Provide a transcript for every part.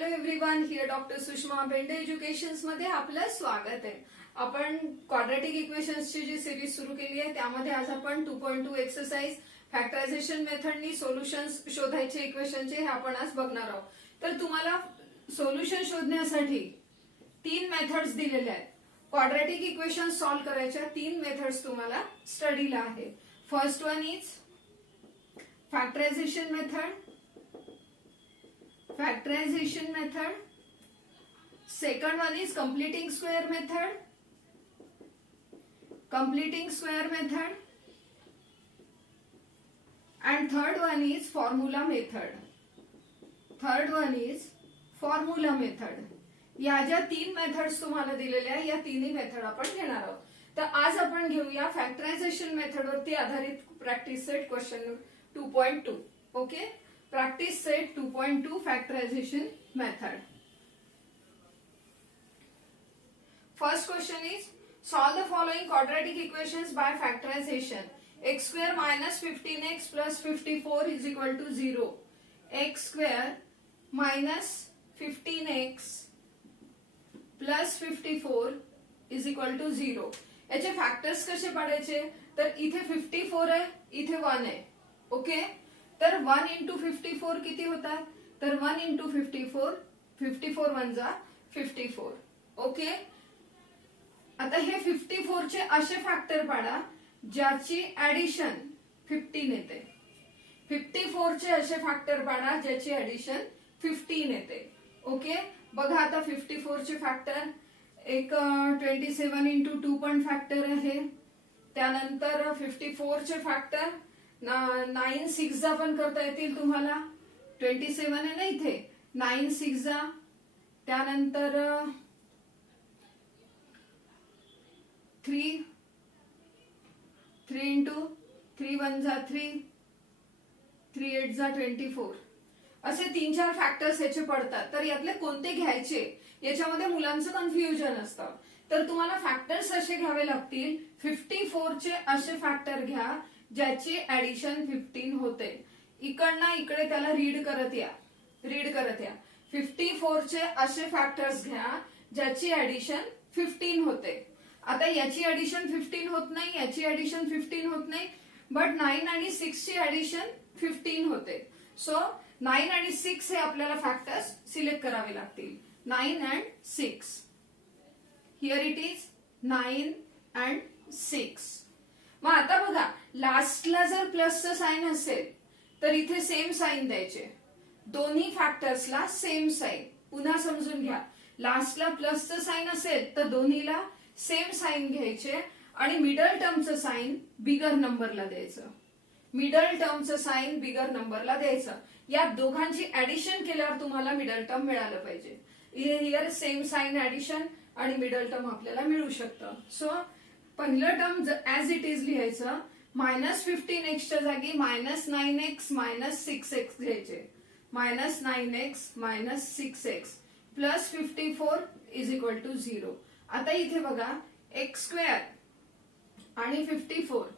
Hello everyone, here doctor Sushma Bende educations मध्ये आपलं स्वागत आहे. आपण क्वाड्रॅटिक इक्वेशन्सची जी सिरीज सुरू केली आहे त्यामध्ये आज आपण 2.2 एक्सरसाइज फॅक्टरायझेशन मेथडनी सोल्युशन्स शोधायचे इक्वेशनचे हे आपण आज बघणार आहोत. तर तुम्हाला सोल्युशन शोधण्यासाठी 3 मेथड्स दिलेल्या आहेत. क्वाड्रॅटिक इक्वेशन सॉल्व्ह करायच्या 3 मेथड्स तुम्हाला स्टडीला आहे. First one is factorisation method, second one is completing square method, and third one is formula method. या ज्या 3 मेथड्स तुम्हाला दिलेल्या आहे या तिन्ही मेथड आपण घेणार आहोत. तर आज आपण घेऊया फॅक्टरायझेशन मेथड वरती आधारित practice set question 2.2. Okay, practice set 2.2 factorisation method. First question is solve the following quadratic equations by factorization. X square minus 15x plus 54 is equal to 0. X square minus 15x plus 54 is equal to 0. याचे factors कसे पाडायचे? तर इथे 54 आहे, इथे 1 आहे. Okay, तर 1 into 54 किती होतात? तर 1 into 54, 54 1 जा 54. ओके, आता हे 54 चे असे फॅक्टर पाडा ज्याची ऍडिशन 15 येते. 54 चे असे फॅक्टर पाडा ज्याची ऍडिशन 15 येते. ओके, बघा आता 54 चे फॅक्टर एक 27 into 2 पण फॅक्टर आहे. त्यानंतर 54 चे फॅक्टर 9 6 जा पण करता येतील तुम्हाला. 27 आहे ना इथे, 9 6 जा. त्यानंतर 3 into 3 1 जा 3, 3 8 जा 24. असे 3-4 फॅक्टर्स याचे पडतात. तर यातले कोणते घ्यायचे याच्यामध्ये मुलांचं कन्फ्युजन असतं. तर तुम्हाला फॅक्टर्स असे घ्यावे लागतील. 54 चे असे फॅक्टर घ्या ज्याची ऍडिशन 15 होते. इकडनं इकडे त्याला रीड करत या. 54 चे असे फॅक्टर्स घ्या ज्याची ऍडिशन 15 होते. आता याची ऍडिशन 15 होत नाही, याची ऍडिशन 15 होत नाही, बट 9 आणि 6 ची ऍडिशन 15 होते. सो 9 आणि 6 हे आपल्याला फॅक्टर्स सिलेक्ट करावे लागतील. 9 and 6. Here it is 9 and 6. मग आता बघा, लास्टला जर प्लसचं साइन असेल तर इथे सेम साइन द्यायचे. दोन्ही फॅक्टर्सला सेम साइन. पुन्हा समजून घ्या, लास्टला प्लसचं साइन असेल तर दोन्हीला सेम साइन घ्यायचे आणि मिडल टर्मचं साइन बिगर नंबरला द्यायचं. या दोघांची ऍडिशन केल्यावर तुम्हाला मिडल टर्म मिळालं पाहिजे. हिअर सेम साइन ऍडिशन आणि मिडल टर्म आपल्याला मिळू शकतं. सो पहिलं टर्म ऍज इट इज लिहायचं. -15x च्या जागी -9x -6x घ्यायचे. -9x -6x plus 54 is equal to 0. आता इथे बघा, एक्स स्क्वेअर आणि 54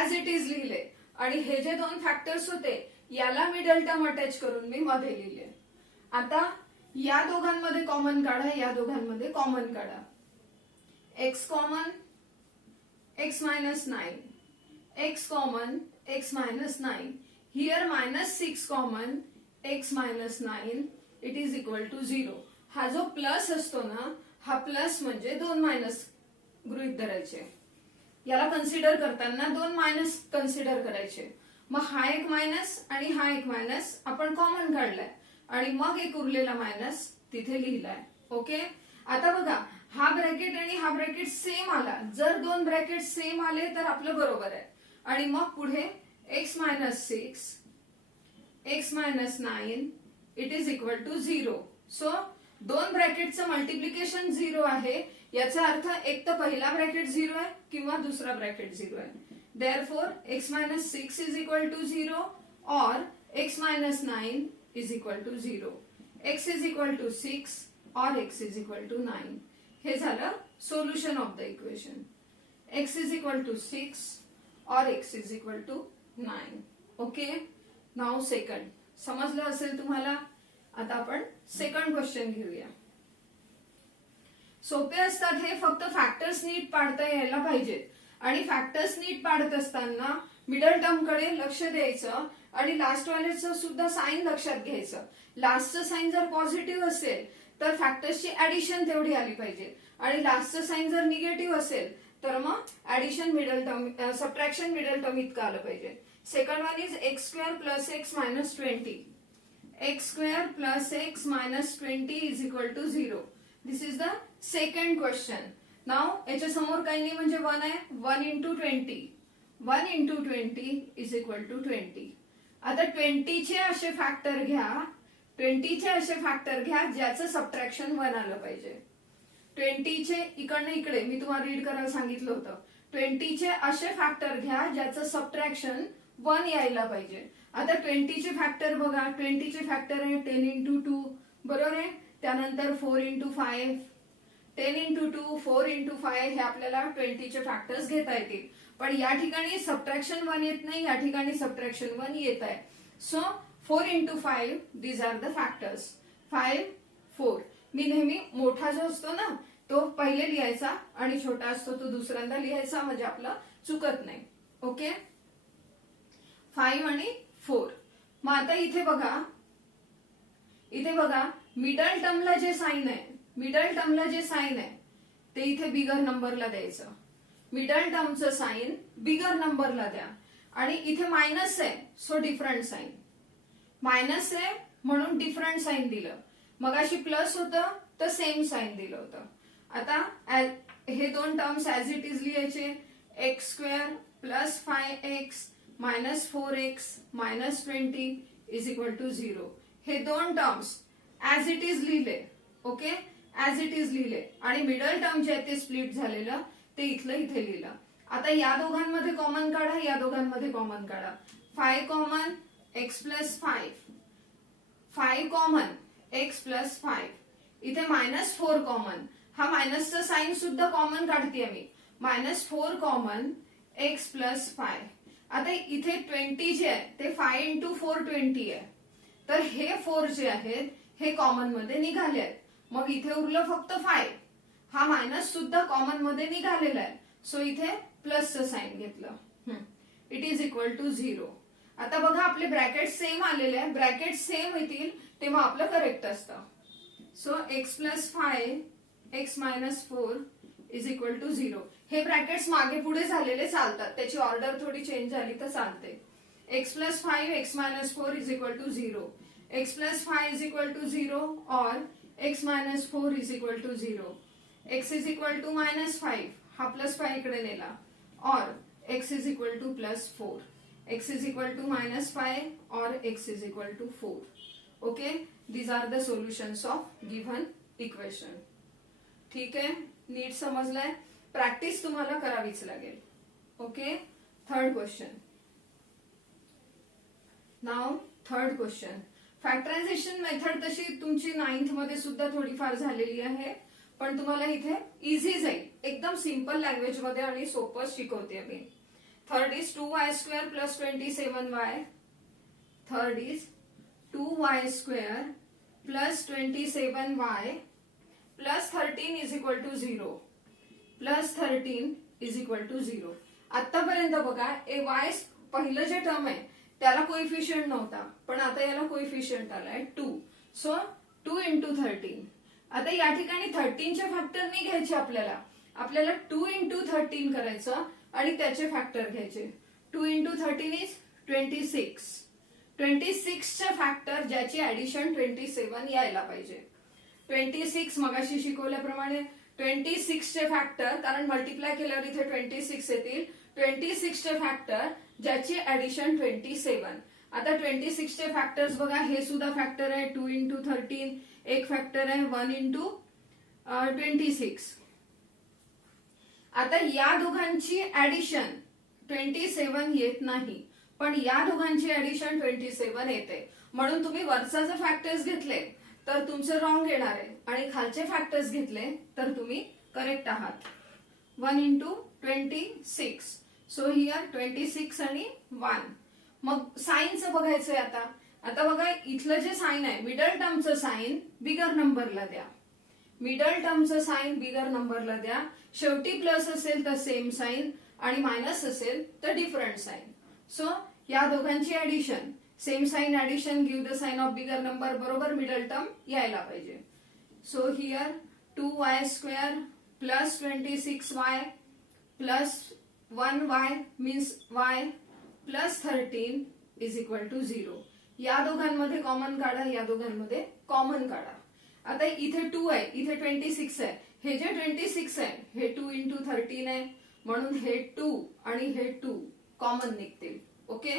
ऍज इट इज लिहिले आणि हे जे 2 फॅक्टर्स होते याला मिडल टर्म अटॅच करून मी मध्ये लिहिले. आता या दोघांमध्ये कॉमन काढा, x common x -9, x common x -9. Here -6 common x -9 it is equal to 0. हा जो प्लस असतो ना, हा प्लस म्हणजे 2 मायनस गृहीत धरायचे. याला कन्सिडर करताना 2 मायनस कन्सिडर करायचे. मग हा एक मायनस आणि हा एक मायनस आपण कॉमन काढलाय आणि मग एक उरलेला मायनस तिथे लिहिलाय. ओके, आता बघा, हा ब्रॅकेट आणि हा ब्रॅकेट सेम आला. जर 2 ब्रॅकेट सेम आले तर आपलं बरोबर आहे. आणि मग पुढे x -6 x -9 it is equal to 0. So 2 ब्रॅकेटचं मल्टिप्लिकेशन 0 आहे. याचा अर्थ एक तर पहिला ब्रॅकेट 0 आहे किंवा दुसरा ब्रॅकेट 0 आहे. Therefore x -6 is equal to 0 और x -9 is equal to 0. x is equal to 6 और x इज इक्वल टू 9. हे झालं solution of the equation. x is equal to 6 और x is equal to 9. Okay, now second समजलं असेल तुम्हाला. आता आपण सेकंड क्वेश्चन घेऊया. सोपे असतात हे, फक्त फॅक्टर्स नीट पाडता यायला पाहिजेत. आणि फॅक्टर्स नीट पाडत असताना मिडल टर्म कडे लक्ष द्यायचं आणि लास्ट वाल्याचं सुद्धा साइन लक्षात घ्यायचं. लास्टचं साइन जर पॉझिटिव्ह असेल तर फॅक्टर्सची ऍडिशन तेवढी आली पाहिजे आणि लास्टचं साइन जर निगेटिव्ह असेल तर मग addition middle term subtraction middle term इतकं आलं पाहिजे. Second one is x square plus x minus 20. X square plus x minus 20 is equal to 0. This is the second question. Now याच्या समोर काही नाही म्हणजे 1 आहे. 1 into 20. 1 into 20 is equal to 20. आता 20 चे असे फॅक्टर घ्या, 20 चे असे फॅक्टर घ्या ज्याचं सबट्रॅक्शन 1 आलं पाहिजे. 20 चे इकडनं इकडे मी तुम्हाला रीड करायला सांगितलं होतं. 20 चे असे फॅक्टर घ्या ज्याचं सबट्रॅक्शन 1 यायला पाहिजे. आता 20 चे फॅक्टर बघा. 20 चे फॅक्टर आहे 10 इंटू 2 बरोबर आहे. त्यानंतर 4 इंटू 5, 10 इंटू 2, 4 इंटू 5 हे आपल्याला 20 चे फॅक्टर्स घेता येतील. पण या ठिकाणी सबट्रॅक्शन 1 येत नाही, या ठिकाणी सबट्रॅक्शन 1 येत आहे. So 4 into 5 these are the factors. 5, 4. मी नेहमी मोठा जो असतो ना तो पहिले लिहायचा आणि छोटा असतो तो दुसऱ्यांदा लिहायचा म्हणजे आपलं चुकत नाही. ओके. 5 आणि 4. मग आता इथे बघा, इथे बघा मिडल टर्मला जे साइन आहे, मिडल टर्मला जे साइन आहे ते इथे बिगर नंबरला द्यायचं. मिडल टर्मचं साइन बिगर नंबरला द्या. आणि इथे मायनस आहे सो डिफरंट साइन. मायनस आहे म्हणून डिफरंट साइन दिलं. मगाशी प्लस होतं तर सेम साइन दिलं होतं. आता हे दोन टर्म्स ऍज इट इज लिहायचे. X square plus 5x minus 4x minus 20 is equal to 0. हे दोन टर्म्स ऍज इट इज लिहिले. ओके, ऍज इट इज लिहिले आणि मिडल टर्म जे आहे ते स्प्लिट झालेलं ते इथलं इथे लिहिलं. आता या दोघांमध्ये कॉमन काढा, या दोघांमध्ये कॉमन काढा. 5 common, x plus 5. 5 common, x plus 5. इथे मायनस 4 कॉमन. हा मायनसचा साइन सुद्धा कॉमन काढते मी. Minus 4 common, x plus 5. आता इथे 20 जे आहे ते 5 इंटू 4 20 आहे. तर हे 4 जे आहेत हे कॉमन मध्ये निघाले आहेत. मग इथे उरलं फक्त 5. हा मायनस सुद्धा कॉमन मध्ये निघालेला आहे. सो इथे प्लसचं साइन घेतलं. It is equal to 0. आता बघा आपले ब्रॅकेट सेम आलेले आहे. ब्रॅकेट सेम येतील तेव्हा आपलं करेक्ट असतं. So x plus 5 x minus 4 is equal to 0. हे ब्रॅकेट्स मागे पुढे झालेले चालतात, त्याची ऑर्डर थोडी चेंज झाली तर चालते. x plus 5 x minus 4 is equal to 0. x plus 5 is equal to 0 और x minus 4 is equal to 0. x is equal to minus 5 हा प्लस 5 इकडे नेला और x is equal to plus 4. x is equal to minus 5 और x is equal to 4. Okay, these are the solutions of given equation. ठीक आहे, नीट समजलंय. Practice तुम्हाला करावीच लागेल. Okay. Third question. Now third question. Factorisation method तशी तुमची 9th मध्ये सुद्धा थोडीफार झालेली आहे, पण तुम्हाला इथे इझी जाईल. एकदम सिंपल लँग्वेज मध्ये आणि सोपं शिकवते मी. Third is 2y square plus 27y. Third is 2y square plus 27y plus 13 is equal to 0. Plus 13 is equal to 0. आतापर्यंत बघा y पहिलं जे टर्म आहे त्याला कोइफिशियंट नव्हता, पण आता याला कोइफिशियंट आलाय 2. So 2 into 13. आता या ठिकाणी 13 चे फॅक्टर नाही घ्यायचे आपल्याला. आपल्याला 2 इंटू 13 करायचं आणि त्याचे फॅक्टर घ्यायचे. 2 इंटू 13 इज 26. 26 चे फॅक्टर ज्याची ऍडिशन 27 यायला पाहिजे. 26 मगाशी शिकवल्याप्रमाणे 26 चे फॅक्टर, कारण मल्टिप्लाय केल्यावर इथे 26 येतील. 26 चे फॅक्टर ज्याची ऍडिशन 27. आता 26 चे फॅक्टर्स बघा. हे सुद्धा फॅक्टर आहे 2 इंटू 13. एक फॅक्टर आहे 1 इंटू 26. आता या दोघांची ऍडिशन 27 येत नाही, पण या दोघांची ऍडिशन 27 येते. म्हणून तुम्ही वरचा जर फॅक्टर्स घेतले तर तुमचं रॉंग येणार आहे आणि खालचे फॅक्टर्स घेतले तर तुम्ही करेक्ट आहात. 1 इंटू 26. सो हियर 26 आणि 1. मग साइनचं बघायचंय आता. आता बघा इथलं जे साइन आहे मिडल टर्मचं साइन बिगर नंबरला द्या, मिडल टर्मचं साइन बिगर नंबरला द्या, शेवटी प्लस असेल तर सेम साइन आणि मायनस असेल तर डिफरंट साइन. सो या दोघांची addition, same sign addition give the sign of bigger number, बरोबर मिडल टर्म यायला पाहिजे. So here 2y² plus 26y plus 1y means y plus 13 is equal to 0. या दोघांमध्ये कॉमन काढा, या दोघांमध्ये कॉमन काढा. आता इथे 2 आहे, इथे 26 आहे. हे जे 26 आहे हे 2 इंटू 13 आहे, म्हणून हे 2 आणि हे 2 कॉमन निघतील. ओके,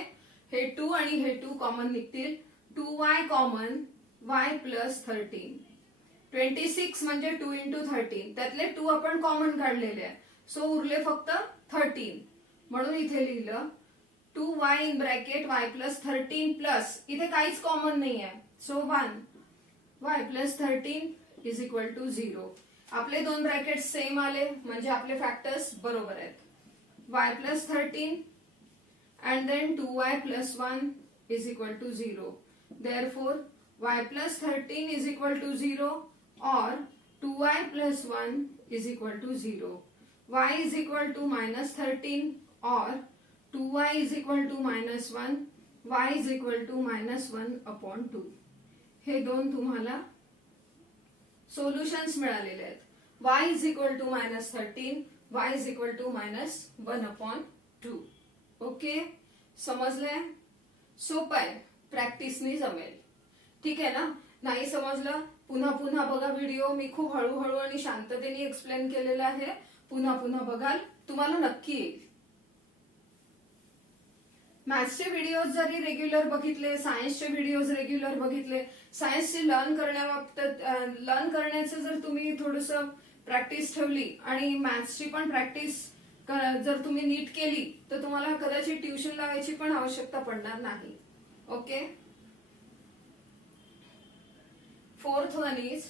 हे 2 आणि हे 2 कॉमन निघतील. 2y common, y plus 13. 26 म्हणजे 2 इंटू 13, त्यातले 2 आपण कॉमन काढलेले आहे. सो उरले फक्त 13, म्हणून इथे लिहिलं 2y in bracket y plus 13 plus, इथे काहीच कॉमन नाही आहे. So 1 y plus 13 is equal to 0. आपले दोन ब्रॅकेट सेम आले म्हणजे आपले फॅक्टर्स बरोबर आहेत. y plus 13 and then 2y plus 1 is equal to 0. Therefore, y plus 13 is equal to 0 or 2y plus 1 is equal to 0. y is equal to minus 13 or 2y is equal to minus 1, y is equal to minus 1 upon 2. हे दोन तुम्हाला solutions मिळालेले आहेत. y is equal to minus 13, y is equal to minus 1 upon 2. Okay, समजलंय? सोपं आहे, प्रॅक्टिसनी जमेल. ठीक आहे ना? नाही समजलं पुन्हा पुन्हा बघा व्हिडिओ, मी खूप हळूहळू आणि शांततेने एक्सप्लेन केलेला आहे. पुन्हा पुन्हा बघाल, तुम्हाला नक्की येईल. मॅथ्सचे व्हिडिओज जरी रेग्युलर बघितले, सायन्सचे व्हिडिओज रेग्युलर बघितले, सायन्सचे लर्न करण्याचं जर तुम्ही थोडस प्रॅक्टिस ठेवली आणि मॅथ्सची पण प्रॅक्टिस जर तुम्ही नीट केली तर तुम्हाला कदाचित ट्युशन लावायची पण आवश्यकता पडणार नाही. Okay, fourth one is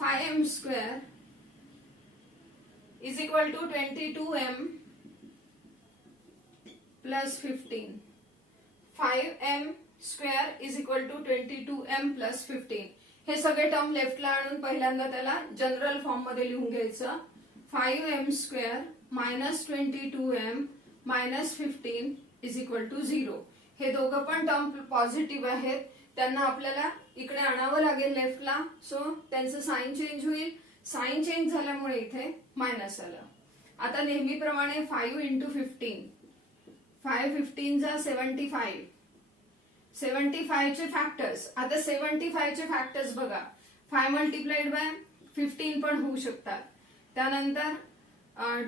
5m² is equal to 22m plus 15. 5m² is equal to 22m plus 15. हे सगळे टर्म लेफ्टला आणून पहिल्यांदा त्याला जनरल फॉर्म मध्ये लिहून घ्यायचं. 5m² minus 22m minus 15 is equal to 0. हे दोघं पण टर्म पॉझिटिव्ह आहेत, त्यांना आपल्याला इकडे आणावं लागेल लेफ्टला. सो त्यांचं साइन चेंज होईल. साइन चेंज झाल्यामुळे इथे मायनस आलं. आता नेहमीप्रमाणे 5 इंटू 15, 5 15 जा 75. 75 चे फॅक्टर्स, आता 75 चे फॅक्टर्स बघा. 5 मल्टिप्लाइड बाय 15 पण होऊ शकतात. त्यानंतर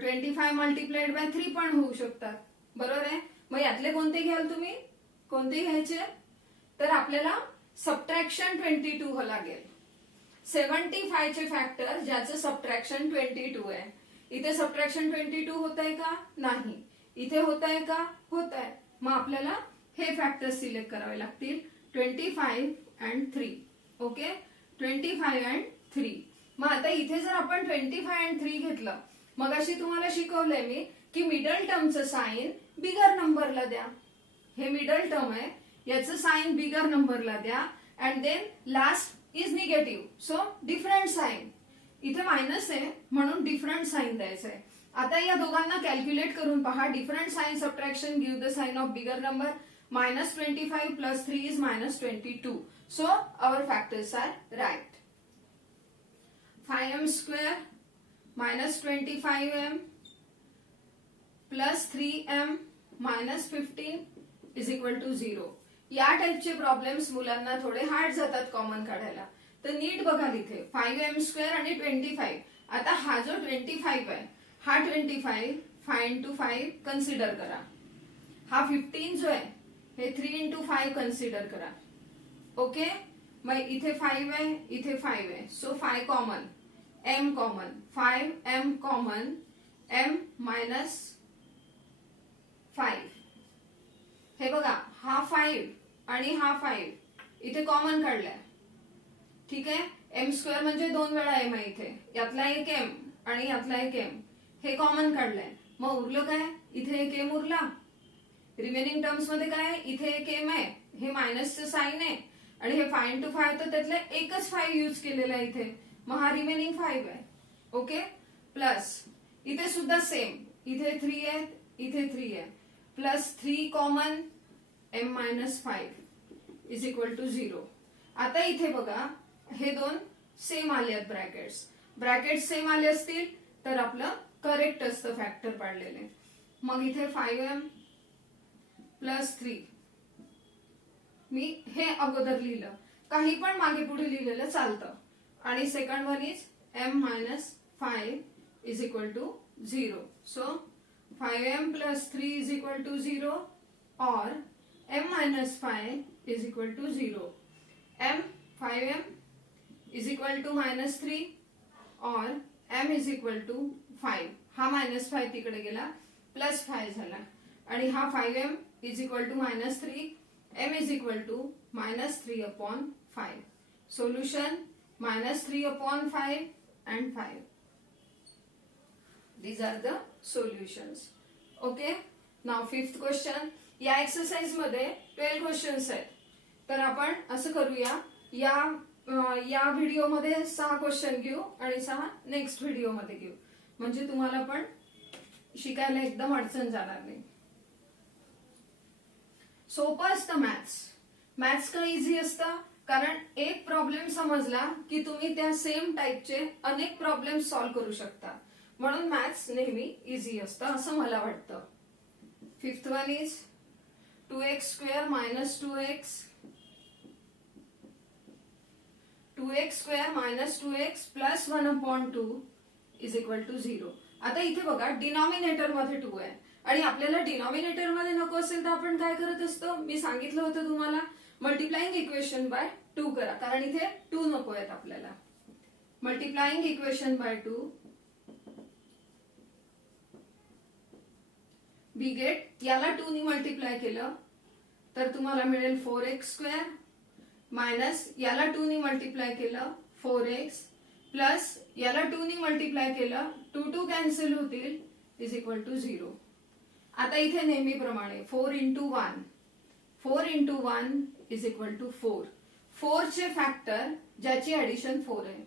25 मल्टिप्लाइड बाय 3 पण होऊ शकतात. बरोबर आहे? मग यातले कोणते घ्याल तुम्ही? कोणते घ्यायचे? तर आपल्याला सबट्रॅक्शन 22 लागेल. 75 चे फॅक्टर ज्याचं सबट्रॅक्शन 22 आहे. इथे सबट्रॅक्शन 22 होत आहे का? नाही. इथे होत आहे का? होत आहे. मग आपल्याला हे फॅक्टर सिलेक्ट करावे लागतील, 25 and 3. Okay, 25 and 3. मग आता इथे जर आपण 25 and 3 घेतलं, मग अशी तुम्हाला शिकवलंय मी की मिडल टर्मचं साइन बिगर नंबरला द्या. हे मिडल टर्म आहे, याचं साइन बिगर नंबरला द्या and then last is negative. So different sign. इथे मायनस आहे म्हणून डिफरंट साइन द्यायचं आहे. आता या दोघांना कॅल्क्युलेट करून पहा. Different sign subtraction give the sign of bigger number. -25 plus 3 is -22. So our factors are right. 5m² minus 25m plus 3m minus 15 is equal to 0. या टाइपचे प्रॉब्लेम्स मुलांना थोडे हार्ड जातात कॉमन काढायला. तर नीट बघा तिथे 5m² आणि 25. आता हा जो 25 आहे, हा 25 5 इंटू 5 कन्सिडर करा. हा 15 जो आहे हे 3 इंटू 5 कन्सिडर करा. ओके, मग इथे 5 आहे, इथे 5 आहे. So 5 common, m common, 5m common, m minus 5. हे बघा, हा 5 आणि हा 5 इथे कॉमन काढलाय. ठीक आहे, m² म्हणजे 2 वेळा m आहे इथे. यातला एक m आणि यातला एक m. हे कॉमन काढलंय. मग उरलं काय? इथे एक m उरला, रिमेनिंग टर्म्स मध्ये काय आहे, इथे एक एम आहे, हे मायनसचं साइन आहे आणि हे 5 into 5 तर त्यातलं एकच 5 यूज केलेला आहे इथे, मग हा रिमेनिंग 5 आहे. ओके, प्लस इथे सुद्धा सेम, इथे 3 आहे, इथे 3 आहे, plus 3 common m minus 5 is equal to 0. आता इथे बघा हे दोन सेम आले आहेत ब्रॅकेट्स, ब्रॅकेट सेम आले असतील तर आपलं करेक्ट असतं फॅक्टर पाडलेले. मग इथे 5m प्लस 3 मी हे अगोदर लिहिलं, काही पण मागे पुढे लिहिलेलं चालतं. आणि second one is m minus 5 is equal to 0. So 5m plus 3 is equal to 0 और m minus 5 is equal to 0. m 5m is equal to minus 3 और m इज इक्वल टू 5. हा मायनस 5 तिकडे गेला, प्लस 5 झाला आणि हा 5m is equal to minus 3, m इज equal to minus 3 upon 5. Solution minus 3 upon 5 and 5. These are the solutions. Okay. Now fifth question. या एक्सरसाइज मध्ये 12 क्वेश्चन्स आहेत, तर आपण असं करूया, या व्हिडिओमध्ये 6 क्वेश्चन घेऊ आणि 6 नेक्स्ट व्हिडिओ मध्ये घेऊ, म्हणजे तुम्हाला पण शिकायला एकदम अडचण जाणार नाही. सोपं असतं मॅथ्स. मॅथ्स का इझी असतं, कारण एक प्रॉब्लेम समजला की तुम्ही त्या सेम टाईपचे अनेक प्रॉब्लेम सॉल्व्ह करू शकता, म्हणून मॅथ्स नेहमी इझी असतं असं मला वाटतं. Fifth one is 2x square minus 2x, 2x square minus 2x plus 1 upon 2 is equal to 0. आता इथे बघा डिनॉमिनेटर मध्ये 2 आहे आणि आपल्याला डिनॉमिनेटर मध्ये नको असेल तर आपण काय करत असतो, मी सांगितलं होतं तुम्हाला, मल्टिप्लाइंग इक्वेशन बाय 2 करा, कारण इथे 2 नको आहेत आपल्याला. मल्टिप्लाइंग इक्वेशन बाय 2 बिगेट, याला 2 ने मल्टिप्लाय केलं तर तुम्हाला मिळेल 4x स्क्वेअर मायनस याला 2 ने मल्टिप्लाय केलं 4x प्लस याला 2 ने मल्टिप्लाय केलं 2 2 कॅन्सल होतील इज इक्वल टू 0. आता इथे नेहमीप्रमाणे 4 into 1, 4 into 1 is equal to 4. 4 चे फॅक्टर ज्याची ऍडिशन 4 आहे,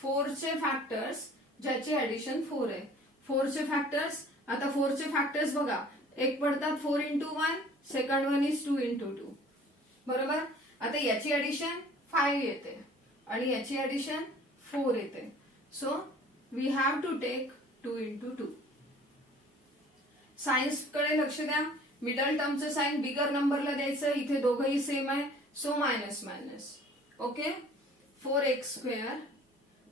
4 चे फॅक्टर्स ज्याची ऍडिशन 4 आहे, 4 चे फॅक्टर्स. आता 4 चे फॅक्टर्स बघा, एक पडतात 4 into 1, second one is 2 into 2, बरोबर. आता याची ऍडिशन 5 येते आणि याची ऍडिशन 4 येते. So we have to take 2 into 2. Signs कडे लक्ष द्या, मिडल टर्मचं साइन बिगर नंबरला द्यायचं, इथे दोघंही सेम आहे, so minus minus. Okay, 4x square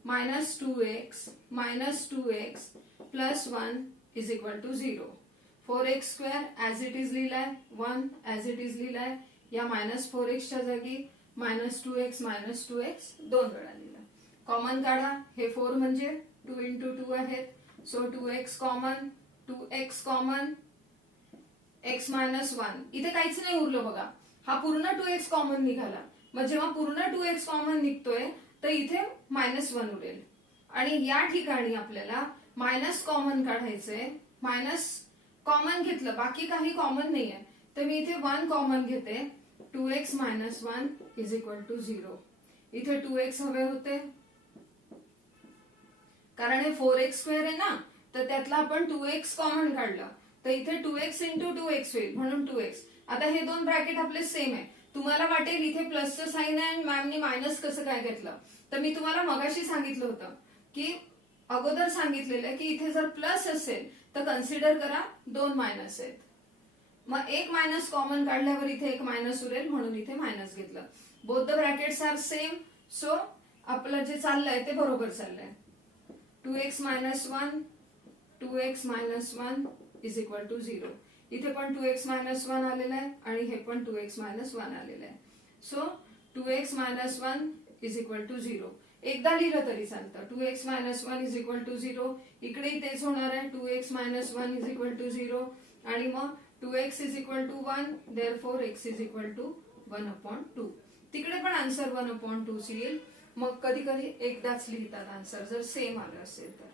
minus 2x minus 2x plus 1 is equal to 0. 4x square as it is लिहिलाय, 1 ऍज इट इज लिहिलाय, या मायनस 4x च्या जागी मायनस 2x दोन वेळा लिहिला. कॉमन काढा, हे 4 म्हणजे 2 into 2 आहेत, so 2x common, 2x common, x minus 1, इथे काहीच नाही उरलं बघा, हा पूर्ण 2x कॉमन निघाला. मग जेव्हा पूर्ण 2x कॉमन निघतोय तर इथे मायनस 1 उरेल आणि या ठिकाणी आपल्याला मायनस कॉमन काढायचंय. मायनस कॉमन घेतलं, बाकी काही कॉमन नाहीये, तर मी इथे 1 कॉमन घेते. 2x minus 1 is equal to 0. इथे 2x हवे होते कारण हे 4x स्क्वेअर आहे ना, तर त्यातला आपण 2x कॉमन काढलं, तर इथे 2x into 2x होईल, म्हणून 2x. आता हे दोन ब्रॅकेट आपले सेम आहे. तुम्हाला वाटेल इथे प्लसचं साइन आहे आणि मॅमनी मायनस कसं काय घेतलं, तर मी तुम्हाला मगाशी सांगितलं होतं की अगोदर सांगितलेलं की इथे जर प्लस असेल तर कन्सिडर करा 2 मायनस आहेत. मग एक मायनस कॉमन काढल्यावर इथे एक मायनस उरेल, म्हणून इथे मायनस घेतलं. Both the brackets are same, so आपलं जे चाललंय ते बरोबर चाललंय. 2x minus 1, 2x minus 1 is equal to 0. इथे पण 2x मायनस 1 आलेला आहे आणि हे पण 2x मायनस 1 आलेलं आहे. So 2x minus 1 is equal to 0. एकदा लिहिलं तरी चालतं. 2x minus 1 is equal to 0. इकडेही तेच होणार आहे, 2x minus 1 is equal to 0 आणि मग 2x is equal to 1, therefore x is equal to 1 upon 2. तिकडे पण आन्सर 1 अपॉन 2 येईल. मग कधी कधी एकदाच लिहितात आन्सर जर सेम आलं असेल तर.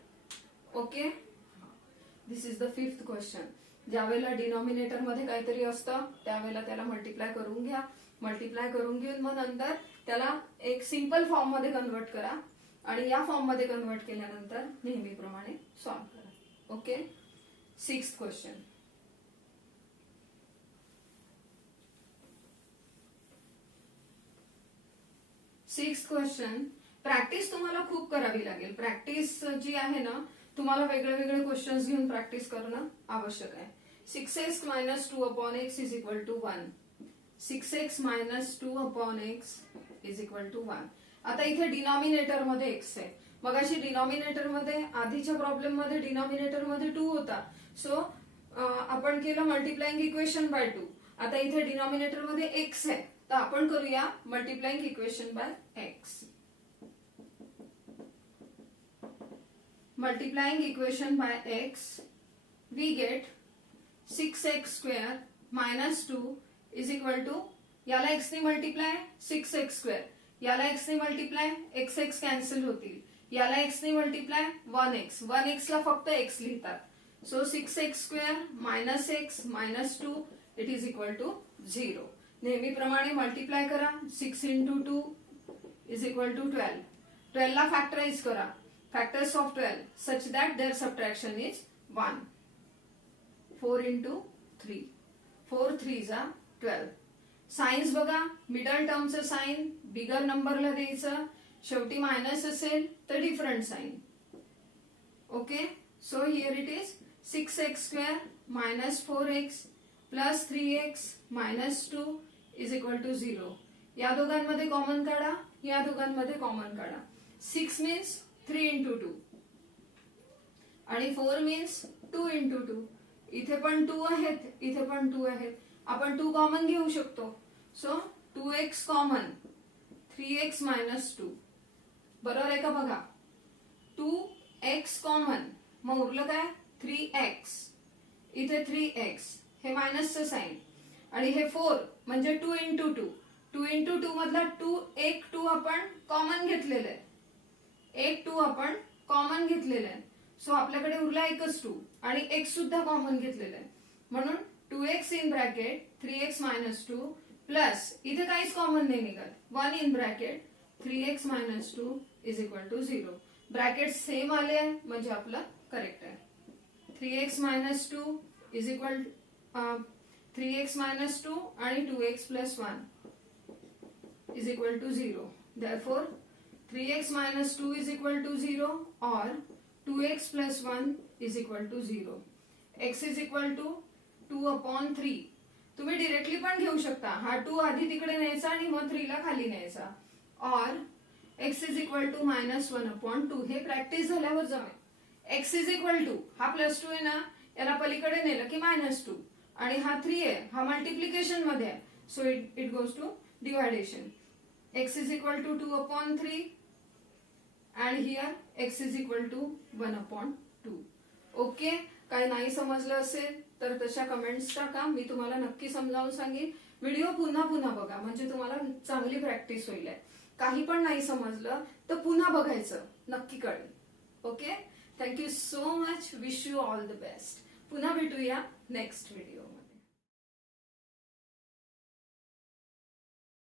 Okay, this is the fifth question. ज्यावेळेला डिनॉमिनेटर मध्ये काहीतरी असतं त्यावेळेला त्याला मल्टिप्लाय करून घ्या. मल्टिप्लाय करून घेऊन मग नंतर त्याला एक सिंपल फॉर्म मध्ये कन्वर्ट करा आणि या फॉर्म मध्ये कन्वर्ट केल्यानंतर नेहमीप्रमाणे सॉल्व्ह करा. Okay. 6th question. Sixth question. Practice तुम्हाला खूप करावी लागेल. प्रॅक्टिस जी आहे ना तुम्हाला वेगळे वेगळे क्वेश्चन्स घेऊन प्रॅक्टिस करणं आवश्यक आहे. 6x minus 2 upon x is equal to 1. 6x minus 2 upon x is equal to 1. आता इथे डिनॉमिनेटर मध्ये x आहे. मगाशी डिनॉमिनेटर मध्ये आधीच्या प्रॉब्लेम मध्ये डिनॉमिनेटर मध्ये 2 होता. सो आपण केलं मल्टिप्लाइंग इक्वेशन बाय 2. आता इथे डिनॉमिनेटर मध्ये x आहे तर आपण करूया multiplying equation by x. Multiplying equation by x, we get 6x square minus 2 is equal to, याला x ने मल्टिप्लाय 6x square, याला x ने मल्टिप्लाय x कॅन्सल होतील, याला x ने मल्टिप्लाय 1x, 1x ला फक्त x लिहितात. So 6x square minus x minus 2 it is equal to 0. नेहमीप्रमाणे मल्टिप्लाय करा. 6 into 2 is equal to 12. 12 ला फॅक्टराइज करा. Factors of 12 such that their subtraction is 1. 4 into 3. 4 3s are 12. Signs बघा. Middle टर्मचं sign bigger नंबरला द्यायचं. शेवटी मायनस असेल तर different sign. Okay. So here it is 6x square minus 4x plus 3x minus 2 is equal to 0. या दोघांमध्ये common काढा. या दोघांमध्ये कॉमन काढा. 6 means 3 into 2 आणि 4 means 2 into 2. इथे पण 2 आहेत, इथे पण 2 आहेत. आपण 2 कॉमन घेऊ शकतो. So 2x common, 3x minus 2. बरोबर आहे का बघा. 2x कॉमन मग उरलं काय 3x. इथे 3x हे मायनसचं साइन आणि हे 4 म्हणजे 2 into 2. 2 into 2 मधला 2 एक 2 आपण कॉमन घेतलेलं आहे. एक 2 आपण कॉमन घेतलेलं आहे. सो आपल्याकडे उरला एकच 2 आणि x सुद्धा कॉमन घेतलेला आहे. म्हणून 2x in bracket 3x minus 2 plus इथे काहीच कॉमन नाही निघत. 1 in bracket 3x minus 2 is equal to 0. Bracket same आले आहे म्हणजे आपलं करेक्ट आहे. 3x minus 2 is equal 3x minus 2 आणि 2x plus 1 is equal to 0. Therefore 3x minus 2 is equal to 0 or 2x plus 1 is equal to 0. x is equal to 2 upon 3. तुम्ही directly पण घेऊ शकता. हा 2 आधी तिकडे न्यायचा आणि मग 3 ला खाली न्यायचा. और x is equal to minus 1 upon 2. हे प्रॅक्टिस झाल्यावर जमेल. x is equal to हा प्लस 2 आहे ना याला पलीकडे नेलं की मायनस 2 आणि हा 3 आहे हा मल्टिप्लिकेशन मध्ये आहे. So it goes to division. x is equal to 2 upon 3 and here x is equal to 1 upon 2. Okay. काही नाही समजलं असेल तर तशा कमेंट्स टाका. मी तुम्हाला नक्की समजावून सांगेन. व्हिडिओ पुन्हा पुन्हा बघा म्हणजे तुम्हाला चांगली प्रॅक्टिस होईल. काही पण नाही समजलं तर पुन्हा बघायचं नक्की कळेल. Okay. Thank you so much. Wish you all the best. पुन्हा भेटूया नेक्स्ट व्हिडिओ.